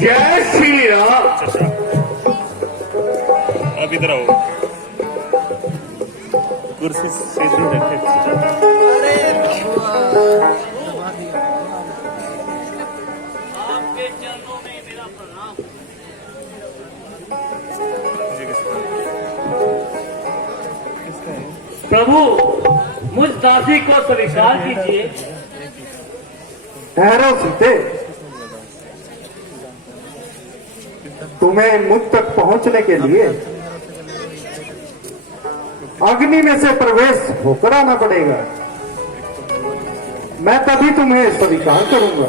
जय श्री राम। अब इधर आओ, कुर्सी सीधी रखे। आपके चरणों में मेरा प्रणाम। प्रभु, मुझ दासी को स्वीकार कीजिए। ठहरो सीते, तुम्हें मुझ तक पहुंचने के लिए अग्नि में से प्रवेश होकर आना पड़ेगा। मैं तभी तुम्हें स्वीकार करूंगा।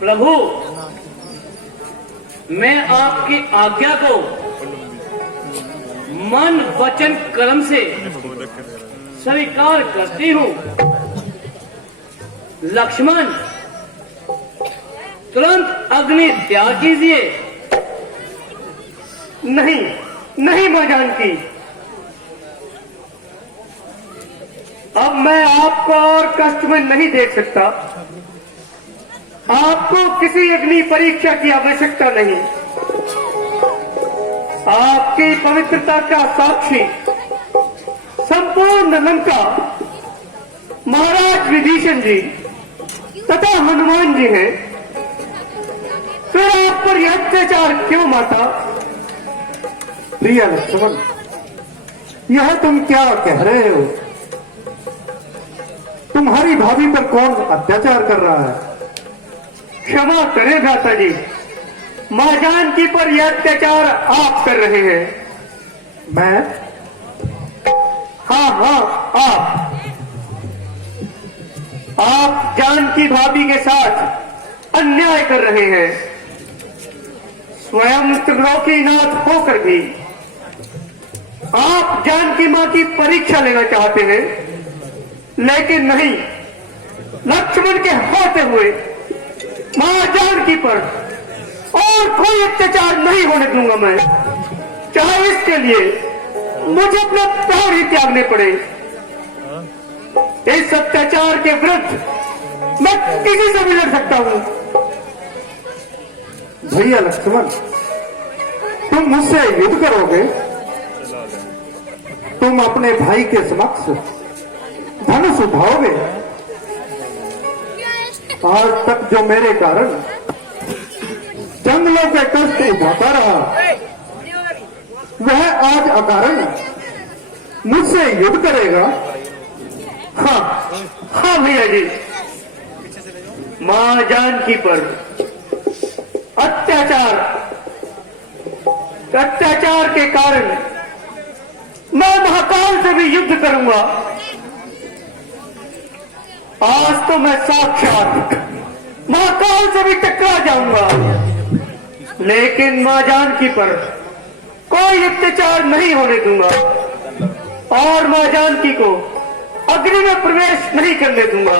प्रभु, मैं आपकी आज्ञा को मन वचन कर्म से स्वीकार करती हूँ। लक्ष्मण, तुरंत अग्नि त्याग कीजिए। नहीं नहीं मां जानकी, अब मैं आपको और कष्ट में नहीं देख सकता। आपको किसी अग्नि परीक्षा की आवश्यकता नहीं। आपकी पवित्रता का साक्षी संपूर्ण लंका महाराज विभीषण जी तथा हनुमान जी हैं। फिर आप पर यह अत्याचार क्यों माता? प्रिय लक्ष्मण, यह तुम क्या कह रहे हो? तुम्हारी भाभी पर कौन अत्याचार कर रहा है? क्षमा करें भ्राता जी, मां जानकी पर यह अत्याचार आप कर रहे हैं। मैं? हाँ हाँ, आप जानकी भाभी के साथ अन्याय कर रहे हैं। स्वयं त्रिलोकीनाथ होकर भी आप जानकी मां की परीक्षा लेना चाहते हैं, लेकिन नहीं, लक्ष्मण के होते हुए मां जानकी पर और कोई अत्याचार नहीं होने दूंगा मैं, चाहे इसके लिए मुझे अपना प्राण ही त्यागने पड़े। इस अत्याचार के विरुद्ध मैं किसी से भी लड़ सकता हूं। भैया लक्ष्मण, तुम मुझसे युद्ध करोगे? तुम अपने भाई के समक्ष धनुष उठाओगे? आज तक जो मेरे कारण जंगलों के कष्ट उठाता रहा, वह आज अकारण मुझसे युद्ध करेगा? हाँ हाँ भैया जी, मां जानकी पर अत्याचार के कारण मैं महाकाल से भी युद्ध करूंगा। आज तो मैं साक्षात महाकाल से भी टकरा जाऊंगा, लेकिन मां जानकी पर कोई अत्याचार नहीं होने दूंगा और मां जानकी को अग्नि में प्रवेश नहीं करने दूंगा।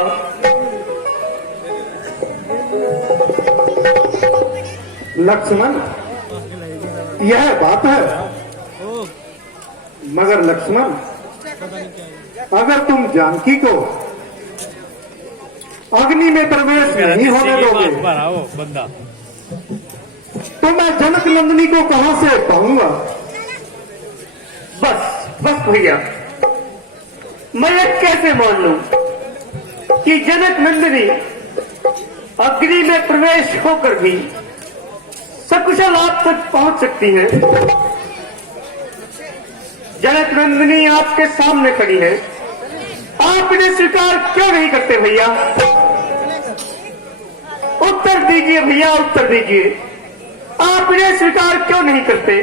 लक्ष्मण, यह बात है, मगर लक्ष्मण, अगर तुम जानकी को अग्नि में प्रवेश नहीं होने दोगे तो मैं जनक नंदिनी को कहां से पाऊंगा? बस भैया, मैं यह कैसे मान लूं कि जनक नंदिनी अग्नि में प्रवेश होकर भी सकुशल आप तक पहुंच सकती है? जनक नंदिनी आपके सामने खड़ी है, आप इन्हें स्वीकार क्यों नहीं करते भैया? उत्तर दीजिए भैया, उत्तर दीजिए, आप इन्हें स्वीकार क्यों नहीं करते?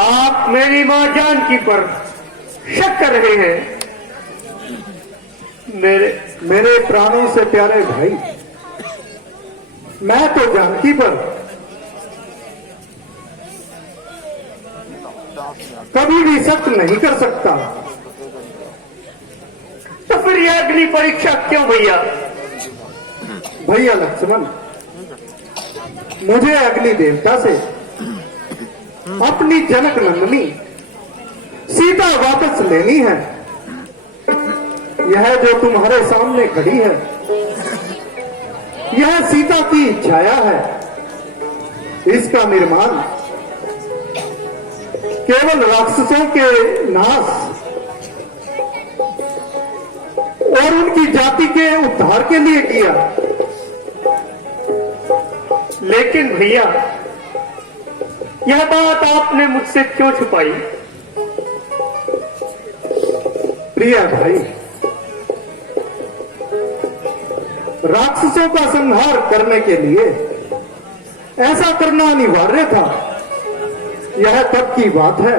आप मेरी मां जानकी पर शक कर रहे हैं। मेरे प्राणों से प्यारे भाई, मैं तो जानकी पर कभी भी शक नहीं कर सकता। तो फिर यह अग्नि परीक्षा क्यों भैया? भैया लक्ष्मण, मुझे अग्नि देवता से अपनी जनक नंदिनी सीता वापस लेनी है। यह जो तुम्हारे सामने खड़ी है, यह सीता की छाया है। इसका निर्माण केवल राक्षसों के नाश और उनकी जाति के उद्धार के लिए किया। लेकिन भैया, यह बात आपने मुझसे क्यों छुपाई? प्रिय भाई, राक्षसों का संहार करने के लिए ऐसा करना अनिवार्य था। यह तब की बात है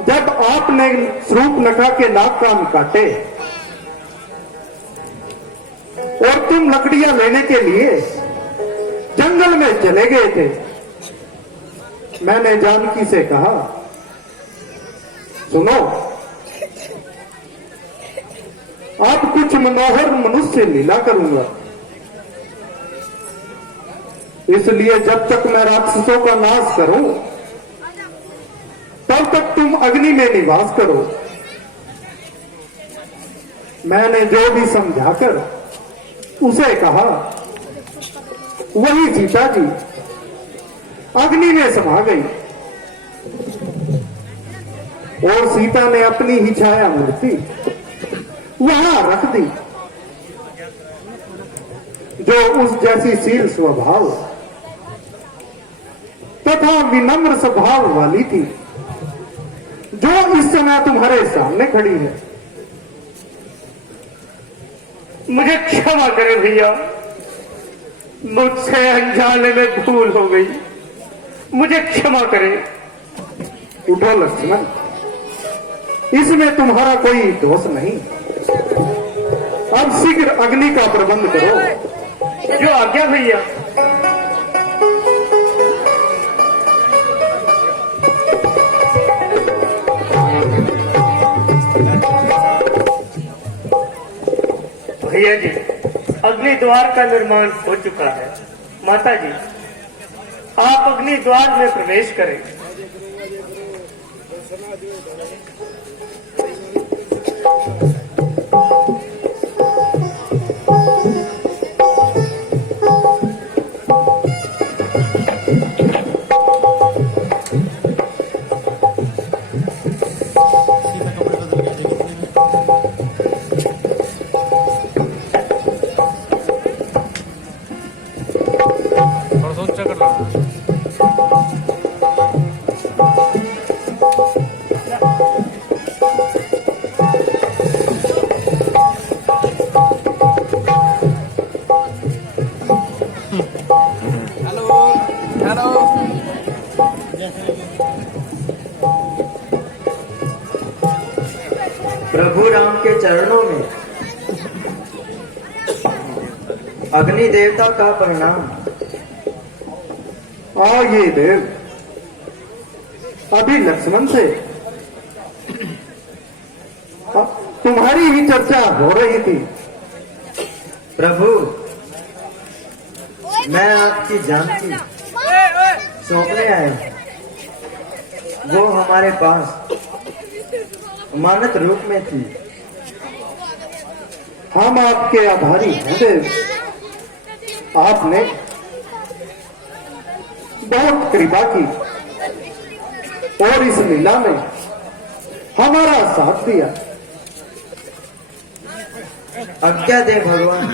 जब आपने शूर्पणखा के नाक कान काटे और तुम लकड़ियां लेने के लिए जंगल में चले गए थे। मैंने जानकी से कहा, सुनो, अब कुछ मनोहर मनुष्य लीला करूंगा, इसलिए जब तक मैं राक्षसों का नाश करूं तब तक तुम अग्नि में निवास करो। मैंने जो भी समझाकर उसे कहा, वही सीता जी अग्नि में समा गई और सीता ने अपनी ही छाया मूर्ति वहां रख दी, जो उस जैसी शील स्वभाव तथा विनम्र स्वभाव वाली थी, जो इस समय तुम्हारे सामने खड़ी है। मुझे क्षमा करें भैया, मुझसे अनजाने में भूल हो गई, मुझे क्षमा करें। उठो लक्ष्मण, इसमें तुम्हारा कोई दोष नहीं। अब शीघ्र अग्नि का प्रबंध करो। जो आज्ञा भैया। भैया जी, अग्नि द्वार का निर्माण हो चुका है। माता जी, आप अग्नि द्वार में प्रवेश करें। प्रभु राम के चरणों में अग्नि देवता का प्रणाम। ये देव, अभी लक्ष्मण से तुम्हारी ही चर्चा हो रही थी। प्रभु, मैं आपकी जानकी सौंपने आया हूं। वो हमारे पास अमानत रूप में थी। हम आपके आभारी हैं देव। आपने बहुत कृपा की और इस लीला में हमारा साथ दिया। आज्ञा दे भगवान।